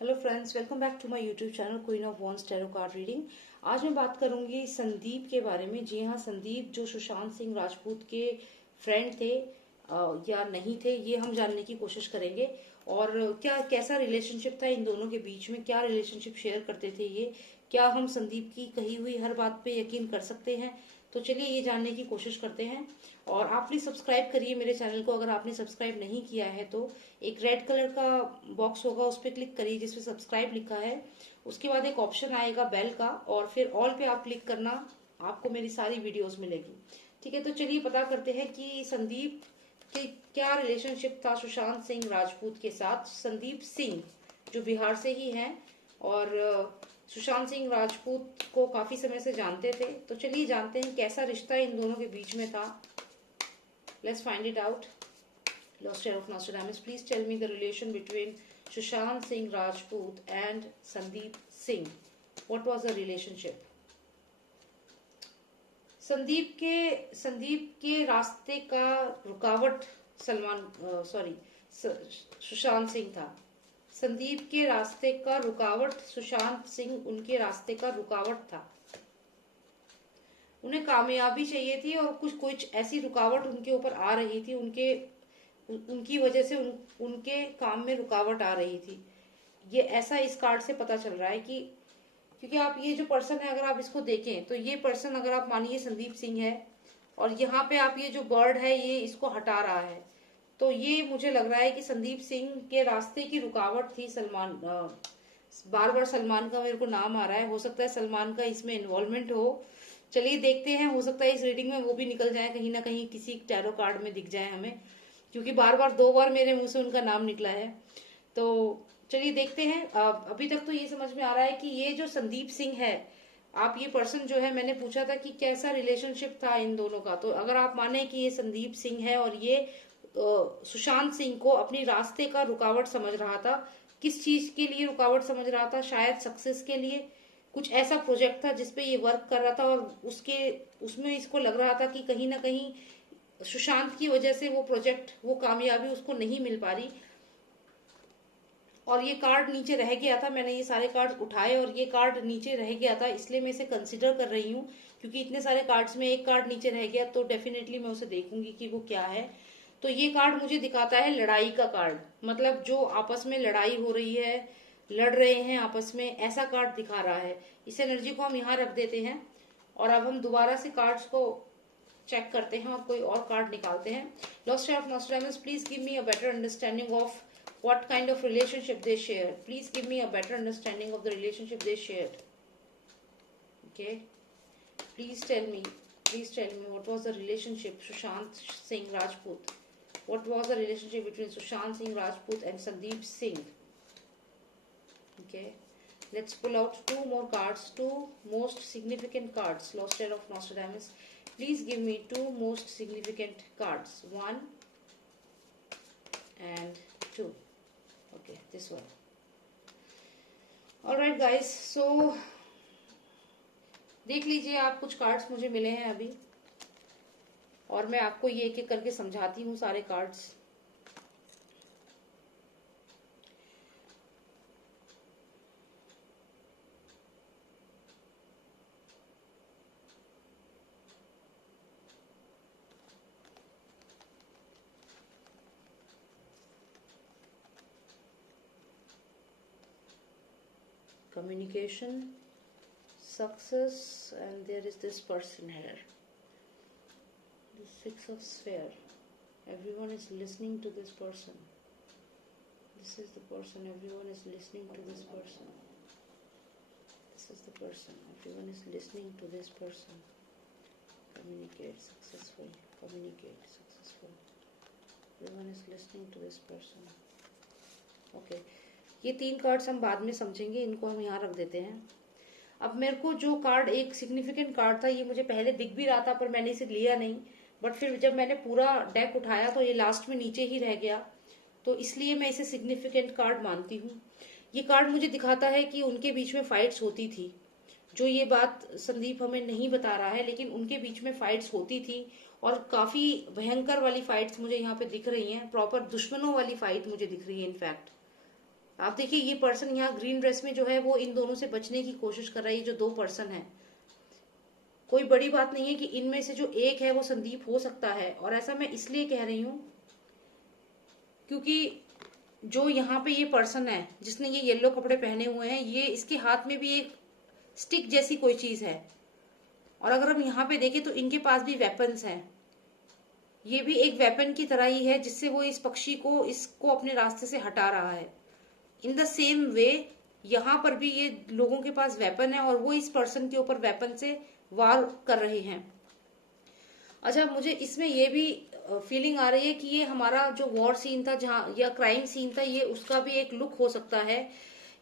Hello friends, welcome back to my YouTube channel queen of wands tarot card reading. आज मैं बात करूंगी संदीप के बारे में। जी हाँ, संदीप जो सुशांत सिंह राजपूत के फ्रेंड थे या नहीं थे, ये हम जानने की कोशिश करेंगे। और क्या कैसा रिलेशनशिप था इन दोनों के बीच में, क्या रिलेशनशिप शेयर करते थे ये, क्या हम संदीप की कही हुई हर बात पे यकीन कर सकते हैं। तो चलिए ये जानने की कोशिश करते हैं। और आप प्लीज सब्सक्राइब करिए मेरे चैनल को, अगर आपने सब्सक्राइब नहीं किया है तो एक रेड कलर का बॉक्स होगा, उस पर क्लिक करिए जिसपे सब्सक्राइब लिखा है। उसके बाद एक ऑप्शन आएगा बेल का, और फिर ऑल पे आप क्लिक करना, आपको मेरी सारी वीडियोस मिलेगी। ठीक है, तो चलिए पता करते हैं कि संदीप के क्या रिलेशनशिप था सुशांत सिंह राजपूत के साथ। संदीप सिंह जो बिहार से ही हैं और सुशांत सिंह राजपूत को काफी समय से जानते थे। तो चलिए जानते हैं कैसा रिश्ता इन दोनों के बीच में था। Let's find it out. Lost Chair of Nostradamus, please tell me the relation between Sushant Singh Rajput and Sandeep Singh. What was the relationship? Sandeep के रास्ते का रुकावट सुशांत सिंह था। संदीप के रास्ते का रुकावट सुशांत सिंह उनके रास्ते का रुकावट था। उन्हें कामयाबी चाहिए थी और कुछ ऐसी रुकावट उनके ऊपर आ रही थी, उनकी वजह से उनके काम में रुकावट आ रही थी। ये ऐसा इस कार्ड से पता चल रहा है कि क्योंकि आप ये जो पर्सन है, अगर आप इसको देखें तो ये पर्सन, अगर आप मानिए संदीप सिंह है और यहाँ पे आप ये जो बर्ड है ये इसको हटा रहा है, तो ये मुझे लग रहा है कि संदीप सिंह के रास्ते की रुकावट थी सलमान। बार बार सलमान का मेरे को नाम आ रहा है, हो सकता है सलमान का इसमें इन्वॉल्वमेंट हो। चलिए देखते हैं, हो सकता है इस रीडिंग में वो भी निकल जाए, कहीं ना कहीं किसी टैरो कार्ड में दिख जाए हमें, क्योंकि बार बार 2 बार मेरे मुंह से उनका नाम निकला है। तो चलिए देखते हैं। अभी तक तो ये समझ में आ रहा है कि ये जो संदीप सिंह है, आप ये पर्सन जो है, मैंने पूछा था कि कैसा रिलेशनशिप था इन दोनों का, तो अगर आप माने कि ये संदीप सिंह है और ये सुशांत सिंह को अपनी रास्ते का रुकावट समझ रहा था। किस चीज के लिए रुकावट समझ रहा था? शायद सक्सेस के लिए। कुछ ऐसा प्रोजेक्ट था जिसपे ये वर्क कर रहा था और उसमें इसको लग रहा था कि कहीं ना कहीं सुशांत की वजह से वो प्रोजेक्ट, वो कामयाबी उसको नहीं मिल पा रही। और ये कार्ड नीचे रह गया था, मैंने ये सारे कार्ड उठाए और ये कार्ड नीचे रह गया था, इसलिए मैं इसे कंसिडर कर रही हूँ। क्योंकि इतने सारे कार्ड्स में एक कार्ड नीचे रह गया तो डेफिनेटली मैं उसे देखूंगी कि वो क्या है। तो ये कार्ड मुझे दिखाता है लड़ाई का कार्ड, मतलब जो आपस में लड़ाई हो रही है, लड़ रहे हैं आपस में, ऐसा कार्ड दिखा रहा है। इस एनर्जी को हम यहाँ रख देते हैं और अब हम दोबारा से कार्ड्स को चेक करते हैं और कोई और कार्ड निकालते हैं। Lost child of Nostradamus, please give me a better understanding of what kind of relationship they share. Please give me a better understanding of the relationship they shared. Okay, please tell me what was the relationship Sushant Singh Rajput, what was the relationship between Sushant Singh Rajput and Sandeep Singh. Okay, let's pull out 2 more cards, 2 most significant cards. Lost Child of Nostradamus, please give me 2 most significant cards, 1 and 2. Okay, this one. All right guys, so देख लीजिए आप, कुछ cards मुझे मिले हैं अभी और मैं आपको ये एक एक करके समझाती हूँ सारे cards. Communication, success, and there is this person here, the 6 of sphere. Everyone is listening to this person. This is the person, everyone is listening to this person. This is the person, everyone is listening to this person. Communicate successful, communicate successful. Everyone is listening to this person. Okay, ये 3 cards हम बाद में समझेंगे, इनको हम यहाँ रख देते हैं। अब मेरे को जो कार्ड एक सिग्निफिकेंट कार्ड था, ये मुझे पहले दिख भी रहा था पर मैंने इसे लिया नहीं, बट फिर जब मैंने पूरा डेक उठाया तो ये लास्ट में नीचे ही रह गया, तो इसलिए मैं इसे सिग्निफिकेंट कार्ड मानती हूँ। ये कार्ड मुझे दिखाता है कि उनके बीच में फाइट्स होती थी। जो ये बात संदीप हमें नहीं बता रहा है, लेकिन उनके बीच में फाइट्स होती थी और काफी भयंकर वाली फाइट्स मुझे यहाँ पे दिख रही हैं। प्रॉपर दुश्मनों वाली फाइट मुझे दिख रही है इनफैक्ट। आप देखिए ये पर्सन यहाँ ग्रीन ड्रेस में जो है वो इन दोनों से बचने की कोशिश कर रहा है। ये जो दो पर्सन है, कोई बड़ी बात नहीं है कि इनमें से जो एक है वो संदीप हो सकता है। और ऐसा मैं इसलिए कह रही हूं क्योंकि जो यहाँ पे ये पर्सन है जिसने ये येलो कपड़े पहने हुए हैं, ये इसके हाथ में भी एक स्टिक जैसी कोई चीज है। और अगर हम यहाँ पे देखें तो इनके पास भी वेपन्स हैं। ये भी एक वेपन की तरह ही है जिससे वो इस पक्षी को इसको अपने रास्ते से हटा रहा है। इन द सेम वे यहाँ पर भी ये लोगों के पास वेपन है और वो इस पर्सन के ऊपर वेपन से वार कर रहे हैं। अच्छा, मुझे इसमें ये भी फीलिंग आ रही है कि ये हमारा जो वॉर सीन था जहाँ या क्राइम सीन था, ये उसका भी एक लुक हो सकता है।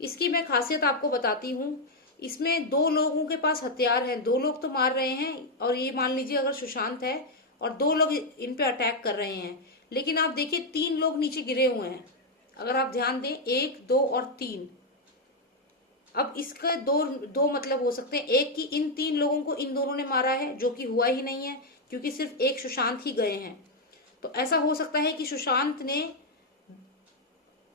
इसकी मैं खासियत आपको बताती हूँ। इसमें दो लोगों के पास हथियार हैं, दो लोग तो मार रहे हैं और ये मान लीजिए अगर सुशांत है और दो लोग इन पे अटैक कर रहे हैं। लेकिन आप देखिए तीन लोग नीचे गिरे हुए हैं। अगर आप ध्यान दें, एक, दो और तीन। अब इसका दो दो मतलब हो सकते हैं। एक कि इन तीन लोगों को इन दोनों ने मारा है, जो कि हुआ ही नहीं है क्योंकि सिर्फ एक सुशांत ही गए हैं। तो ऐसा हो सकता है कि सुशांत ने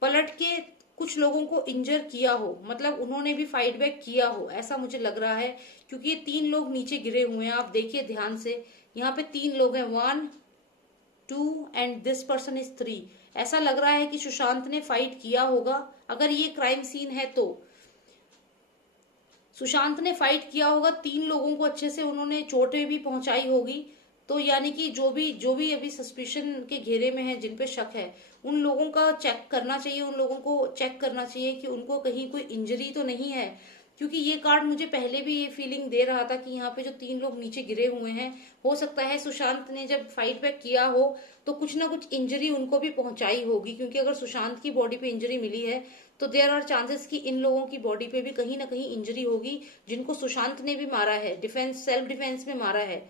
पलट के कुछ लोगों को इंजर किया हो, मतलब उन्होंने भी फाइट बैक किया हो, ऐसा मुझे लग रहा है। क्योंकि ये तीन लोग नीचे गिरे हुए हैं, आप देखिए ध्यान से। यहाँ पे तीन लोग हैं, 1 2 एंड दिस पर्सन इज 3। ऐसा लग रहा है कि सुशांत ने फाइट किया होगा। अगर ये क्राइम सीन है तो सुशांत ने फाइट किया होगा, तीन लोगों को अच्छे से उन्होंने चोटें भी पहुंचाई होगी। तो यानी कि जो भी अभी सस्पिशन के घेरे में है, जिन पे शक है, उन लोगों का चेक करना चाहिए। उन लोगों को चेक करना चाहिए कि उनको कहीं कोई इंजरी तो नहीं है। क्योंकि ये कार्ड मुझे पहले भी ये फीलिंग दे रहा था कि यहाँ पे जो तीन लोग नीचे गिरे हुए हैं, हो सकता है सुशांत ने जब फाइट बैक किया हो तो कुछ ना कुछ इंजरी उनको भी पहुंचाई होगी। क्योंकि अगर सुशांत की बॉडी पे इंजरी मिली है तो देयर आर चांसेस कि इन लोगों की बॉडी पे भी कहीं ना कहीं इंजरी होगी, जिनको सुशांत ने भी मारा है, डिफेंस सेल्फ डिफेंस में मारा है।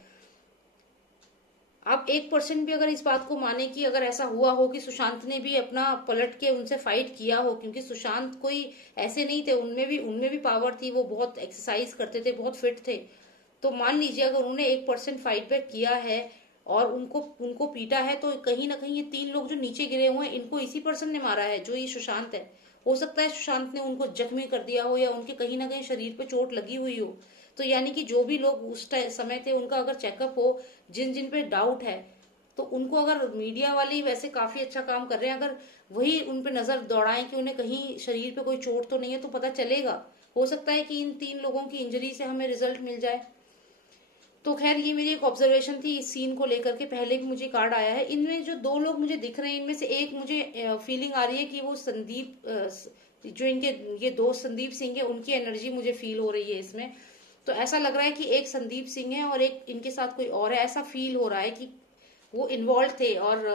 आप 1% भी अगर इस बात को माने कि अगर ऐसा हुआ हो कि सुशांत ने भी अपना पलट के उनसे फाइट किया हो, क्योंकि सुशांत कोई ऐसे नहीं थे, उनमें भी पावर थी, वो बहुत एक्सरसाइज करते थे, बहुत फिट थे। तो मान लीजिए अगर उन्होंने 1% फाइट बैक किया है और उनको उनको पीटा है, तो कहीं ना कहीं ये तीन लोग जो नीचे गिरे हुए हैं, इनको इसी पर्सन ने मारा है जो ये सुशांत है। हो सकता है सुशांत ने उनको जख्मी कर दिया हो या उनके कहीं ना कहीं शरीर पे चोट लगी हुई हो। तो यानी कि जो भी लोग उस समय थे उनका अगर चेकअप हो, जिन जिन पे डाउट है, तो उनको अगर मीडिया वाले ही वैसे काफी अच्छा काम कर रहे हैं, अगर वही उन पे नजर दौड़ाएं कि उन्हें कहीं शरीर पे कोई चोट तो नहीं है, तो पता चलेगा। हो सकता है कि इन तीन लोगों की इंजरी से हमें रिजल्ट मिल जाए। तो खैर ये मेरी एक ऑब्जर्वेशन थी इस सीन को लेकर के। पहले भी मुझे कार्ड आया है। इनमें जो दो लोग मुझे दिख रहे हैं, इनमें से एक मुझे फीलिंग आ रही है कि वो संदीप, जो इनके ये दोस्त संदीप सिंह है, उनकी एनर्जी मुझे फील हो रही है इसमें। तो ऐसा लग रहा है कि एक संदीप सिंह है और एक इनके साथ कोई और है। ऐसा फील हो रहा है कि वो इन्वॉल्व थे और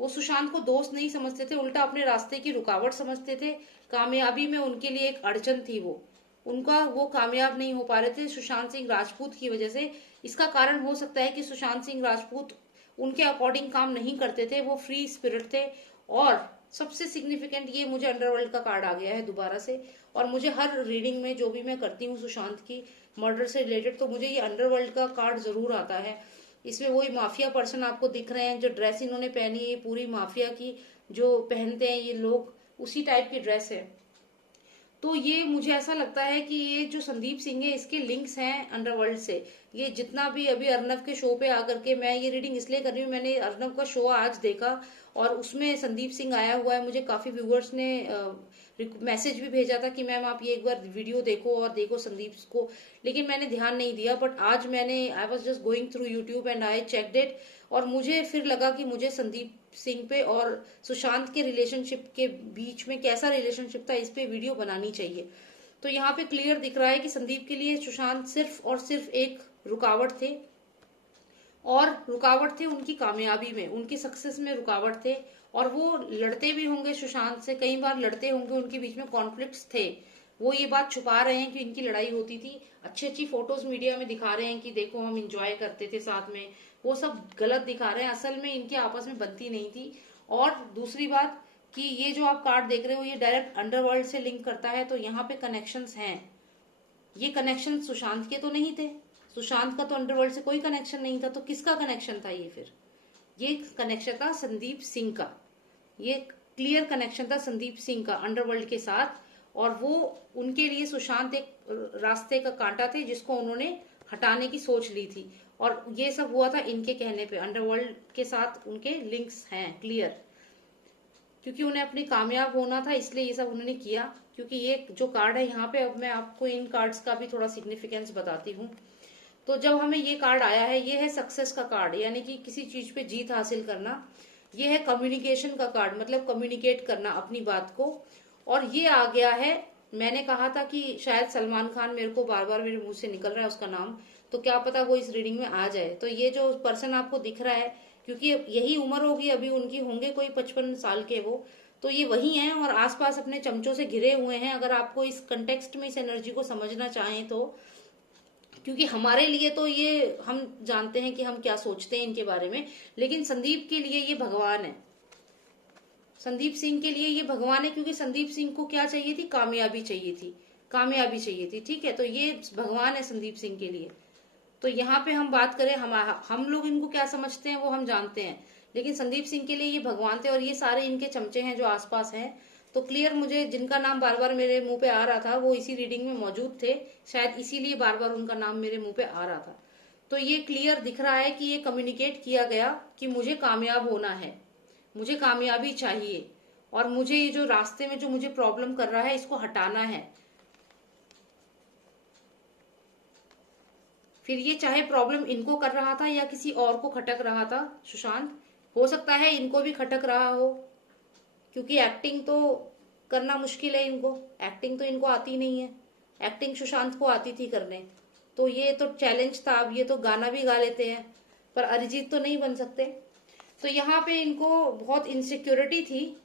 वो सुशांत को दोस्त नहीं समझते थे, उल्टा अपने रास्ते की रुकावट समझते थे। कामयाबी में उनके लिए एक अड़चन थी। वो कामयाब नहीं हो पा रहे थे सुशांत सिंह राजपूत की वजह से। इसका कारण हो सकता है कि सुशांत सिंह राजपूत उनके अकॉर्डिंग काम नहीं करते थे, वो फ्री स्पिरिट थे। और सबसे सिग्निफिकेंट ये मुझे अंडरवर्ल्ड का कार्ड आ गया है दोबारा से। और मुझे हर रीडिंग में जो भी मैं करती हूँ सुशांत की मर्डर से रिलेटेड, तो मुझे ये अंडरवर्ल्ड का कार्ड जरूर आता है। इसमें वही माफिया पर्सन आपको दिख रहे हैं, जो ड्रेस इन्होंने पहनी है, ये पूरी माफिया की जो पहनते हैं ये लोग, उसी टाइप की ड्रेस है। तो ये मुझे ऐसा लगता है कि ये जो संदीप सिंह है, इसके लिंक्स हैं अंडरवर्ल्ड से। ये जितना भी अभी अर्नव के शो पे आकर के, मैं ये रीडिंग इसलिए कर रही हूँ, मैंने अर्नव का शो आज देखा और उसमें संदीप सिंह आया हुआ है। मुझे काफी व्यूअर्स ने मैसेज भी भेजा था कि मैम आप ये एक बार वीडियो देखो और देखो संदीप को, लेकिन मैंने ध्यान नहीं दिया। बट आज I was just going through YouTube and I checked it, और मुझे फिर लगा कि मुझे संदीप सिंह पे और सुशांत के रिलेशनशिप के बीच में कैसा रिलेशनशिप था, इस पे वीडियो बनानी चाहिए। तो यहाँ पे क्लियर दिख रहा है कि संदीप के लिए सुशांत सिर्फ और सिर्फ एक रुकावट थे, और रुकावट थे उनकी कामयाबी में, उनकी सक्सेस में रुकावट थे। और वो लड़ते भी होंगे सुशांत से, कई बार लड़ते होंगे, उनके बीच में कॉन्फ्लिक्ट्स थे। वो ये बात छुपा रहे हैं कि इनकी लड़ाई होती थी। अच्छी अच्छी फोटोज मीडिया में दिखा रहे हैं कि देखो हम इंजॉय करते थे साथ में, वो सब गलत दिखा रहे हैं। असल में इनके आपस में बनती नहीं थी। और दूसरी बात कि ये जो आप कार्ड देख रहे हो, ये डायरेक्ट अंडरवर्ल्ड से लिंक करता है, तो यहाँ पे कनेक्शंस हैं। ये कनेक्शन सुशांत के तो नहीं थे, सुशांत का तो अंडरवर्ल्ड से कोई कनेक्शन नहीं था, तो किसका कनेक्शन था ये फिर? ये कनेक्शन था संदीप सिंह का। ये क्लियर कनेक्शन था संदीप सिंह का अंडरवर्ल्ड के साथ, और वो उनके लिए सुशांत एक रास्ते का कांटा थे जिसको उन्होंने हटाने की सोच ली थी। और ये सब हुआ था इनके कहने पे, अंडरवर्ल्ड के साथ उनके लिंक्स हैं क्लियर, क्योंकि उन्हें अपनी कामयाब होना था, इसलिए ये सब उन्होंने किया। क्योंकि ये जो कार्ड है यहाँ पे, अब मैं आपको इन कार्ड्स का भी थोड़ा सिग्निफिकेंस बताती हूँ। तो जब हमें ये कार्ड आया है, ये है सक्सेस का कार्ड, यानी कि किसी चीज पे जीत हासिल करना। ये है कम्युनिकेशन का कार्ड, मतलब कम्युनिकेट करना अपनी बात को। और ये आ गया है, मैंने कहा था कि शायद सलमान खान मेरे को बार बार मेरे मुंह से निकल रहा है उसका नाम, तो क्या पता वो इस रीडिंग में आ जाए। तो ये जो पर्सन आपको दिख रहा है, क्योंकि यही उम्र होगी अभी उनकी, होंगे कोई 55 साल के वो, तो ये वही हैं और आसपास अपने चमचों से घिरे हुए हैं। अगर आपको इस कंटेक्स्ट में इस एनर्जी को समझना चाहें तो, क्योंकि हमारे लिए तो ये हम जानते हैं कि हम क्या सोचते हैं इनके बारे में, लेकिन संदीप के लिए ये भगवान है। संदीप सिंह के लिए ये भगवान है, क्योंकि संदीप सिंह को क्या चाहिए थी? कामयाबी चाहिए थी, कामयाबी चाहिए थी। ठीक है, तो ये भगवान है संदीप सिंह के लिए। तो यहाँ पे हम बात करें, हम लोग इनको क्या समझते हैं वो हम जानते हैं, लेकिन संदीप सिंह के लिए ये भगवान थे। और ये सारे इनके चमचे हैं जो आसपास हैं। तो क्लियर, मुझे जिनका नाम बार बार मेरे मुंह पे आ रहा था वो इसी रीडिंग में मौजूद थे, शायद इसीलिए बार बार उनका नाम मेरे मुंह पे आ रहा था। तो ये क्लियर दिख रहा है कि ये कम्युनिकेट किया गया कि मुझे कामयाब होना है, मुझे कामयाबी चाहिए, और मुझे ये जो रास्ते में जो मुझे प्रॉब्लम कर रहा है इसको हटाना है। फिर ये चाहे प्रॉब्लम इनको कर रहा था या किसी और को खटक रहा था, सुशांत, हो सकता है इनको भी खटक रहा हो, क्योंकि एक्टिंग तो करना मुश्किल है इनको, एक्टिंग तो इनको आती नहीं है। एक्टिंग सुशांत को आती थी करने, तो ये तो चैलेंज था। अब ये तो गाना भी गा लेते हैं, पर अरिजीत तो नहीं बन सकते। तो यहाँ पे इनको बहुत इनसिक्योरिटी थी।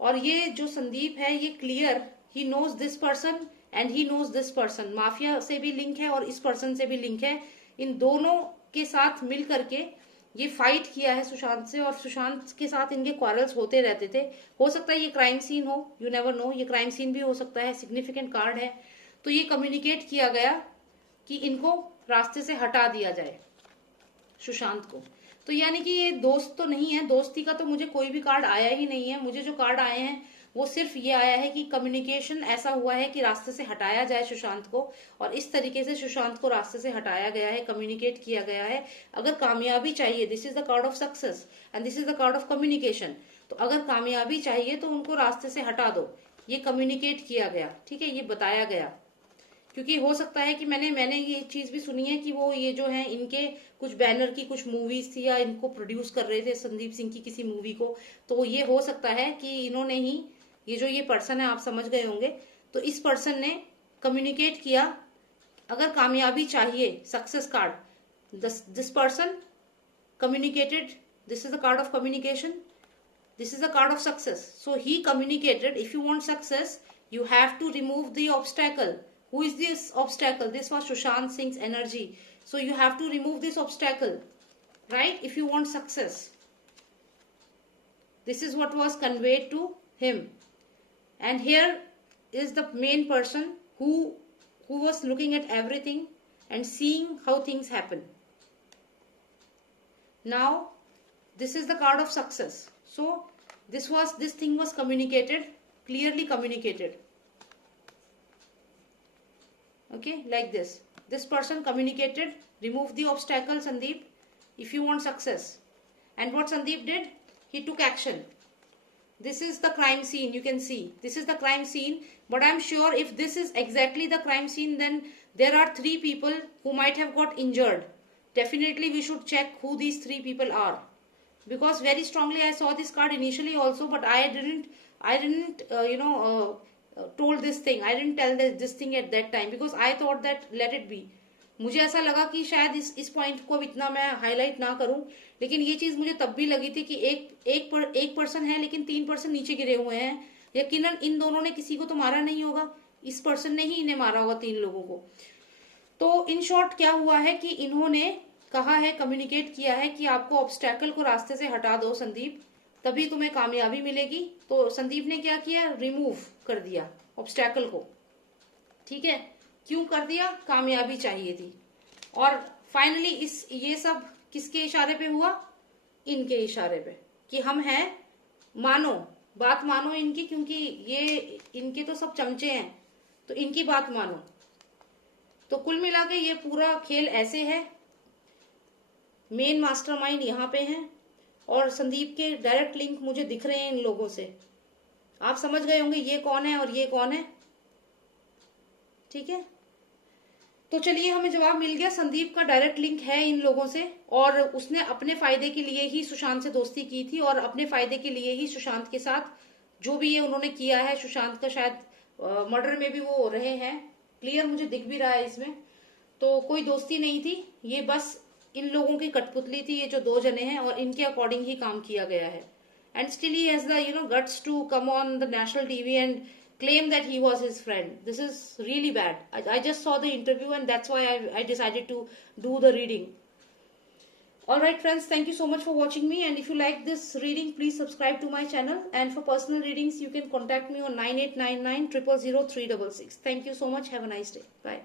और ये जो संदीप है ये clear, he knows this person and he knows this person, mafia से भी लिंक है और इस पर्सन से भी लिंक है। इन दोनों के साथ मिल करके ये फाइट किया है सुशांत से, और सुशांत के साथ इनके क्वारल्स होते रहते थे। हो सकता है ये क्राइम सीन हो, यू नेवर नो, ये क्राइम सीन भी हो सकता है, सिग्निफिकेंट कार्ड है। तो ये कम्युनिकेट किया गया कि इनको रास्ते से हटा दिया जाए, सुशांत को। तो यानी कि ये दोस्त तो नहीं है, दोस्ती का तो मुझे कोई भी कार्ड आया ही नहीं है। मुझे जो कार्ड आए हैं वो सिर्फ ये आया है कि कम्युनिकेशन ऐसा हुआ है कि रास्ते से हटाया जाए सुशांत को, और इस तरीके से सुशांत को रास्ते से हटाया गया है, कम्युनिकेट किया गया है। अगर कामयाबी चाहिए, this is the card of success and this is the card of communication, तो अगर कामयाबी चाहिए तो उनको रास्ते से हटा दो। ये कम्युनिकेट किया गया, ठीक है, ये बताया गया। क्योंकि हो सकता है कि मैंने ये चीज भी सुनी है कि वो ये जो है इनके कुछ बैनर की कुछ मूवीज थी, या इनको प्रोड्यूस कर रहे थे संदीप सिंह की किसी मूवी को। तो ये हो सकता है कि इन्होंने ही, ये जो ये पर्सन है आप समझ गए होंगे, तो इस पर्सन ने कम्युनिकेट किया, अगर कामयाबी चाहिए, success card, this person communicated, this is the card of communication, this is the card of success. So he communicated, if you want success you have to remove the obstacle. Who is this obstacle? This was Sushant Singh's energy. So you have to remove this obstacle, right, if you want success. This is what was conveyed to him. And here is the main person who was looking at everything and seeing how things happen. Now this is the card of success. So this thing was communicated, clearly communicated. Okay, like this person communicated, remove the obstacle, Sandeep, if you want success. And what Sandeep did, he took action. This is the crime scene, you can see this is the crime scene. But I'm sure if this is exactly the crime scene, then there are 3 people who might have got injured. Definitely we should check who these 3 people are, because very strongly I saw this card initially also, but I didn't told this thing, I didn't tell this thing at that time, because I thought that let it be. मुझे ऐसा लगा कि शायद इस point को इतना मैं highlight ना करूं, लेकिन ये चीज मुझे तब भी लगी थी कि एक पर्सन है लेकिन 3 पर्सन नीचे गिरे हुए हैं। यकीनन इन दोनों ने किसी को तो मारा नहीं होगा, इस पर्सन ने ही इन्हें मारा होगा 3 लोगों को। तो इन शॉर्ट क्या हुआ है कि इन्होंने कहा है, कम्युनिकेट किया है कि आपको ऑब्स्टैकल को रास्ते से हटा दो संदीप, तभी तुम्हें कामयाबी मिलेगी। तो संदीप ने क्या किया, रिमूव कर दिया ऑब्स्टैकल को, ठीक है। क्यों कर दिया, कामयाबी चाहिए थी। और फाइनली ये सब किसके इशारे पे हुआ, इनके इशारे पे, कि हम हैं, मानो बात मानो इनकी, क्योंकि ये इनके तो सब चमचे हैं, तो इनकी बात मानो। तो कुल मिला के ये पूरा खेल ऐसे है, मेन मास्टरमाइंड यहाँ पे हैं, और संदीप के डायरेक्ट लिंक मुझे दिख रहे हैं इन लोगों से। आप समझ गए होंगे ये कौन है और ये कौन है, ठीक है। तो चलिए, हमें जवाब मिल गया, संदीप का डायरेक्ट लिंक है इन लोगों से, और उसने अपने फायदे के लिए ही सुशांत से दोस्ती की थी, और अपने फायदे के लिए ही सुशांत के साथ जो भी ये उन्होंने किया है, सुशांत का शायद मर्डर में भी वो रहे हैं, क्लियर मुझे दिख भी रहा है इसमें। तो कोई दोस्ती नहीं थी, ये बस इन लोगों की कठपुतली थी, ये जो दो जने हैं, और इनके अकॉर्डिंग ही काम किया गया है। And still he has the guts to come on the national TV and claim that he was his friend. This is really bad. I just saw the interview and that's why I decided to do the reading. Alright friends, thank you so much for watching me, and if you like this reading, please subscribe to my channel, and for personal readings you can contact me on 9899 000 366. Thank you so much. Have a nice day. Bye.